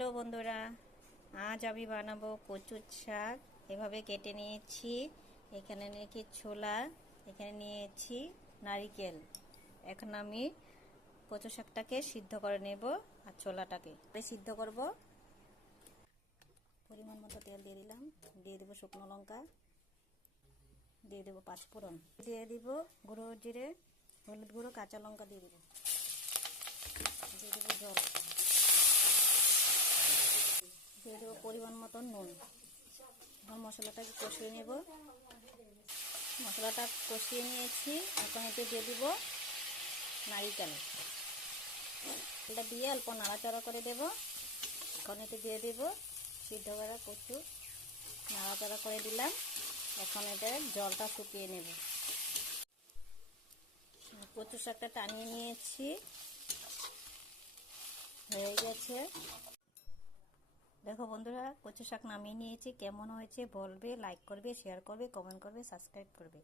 Hello বন্ধুরা, আজ আমি বানাবো কচুর শাক। এভাবে কেটে নিয়েছি। এখানে নিয়েছি ছোলা, এখানে নিয়েছি নারিকেল। এখন আমি কচু শাকটাকে সিদ্ধ করে নেব আর ছোলাটাকে সিদ্ধ করব। পরিমাণ মতো তেল দিয়ে দিলাম, দিয়ে দেবো শুকনো লঙ্কা, দিয়ে দেবো পাঁচফোড়ন, দিয়ে দিব গুঁড়ো জিরে, হলুদ গুঁড়ো, কাঁচা লঙ্কা দিয়ে দেবো, দিয়ে দেবো জল, দিয়ে দেবো পরিমাণ মতন নুন। এখন মশলাটাকে কষিয়ে নেব। মশলাটা কষিয়ে নিয়েছি। এখন এতে দিয়ে দিব নারিকেল, এটা দিয়ে অল্প নাড়াচাড়া করে দেব। এখন এতে দিয়ে দেব সিদ্ধ করা কচু, নাড়াচাড়া করে দিলাম। এখন এটা জলটা শুকিয়ে নেব। কচু শাকটা টানিয়ে নিয়েছি, হয়ে গেছে। দেখো বন্ধুরা, কচু শাক নামিয়ে নিয়েছি। কেমন হয়েছে বলবে, লাইক করবে, শেয়ার করবে, কমেন্ট করবে, সাবস্ক্রাইব করবে।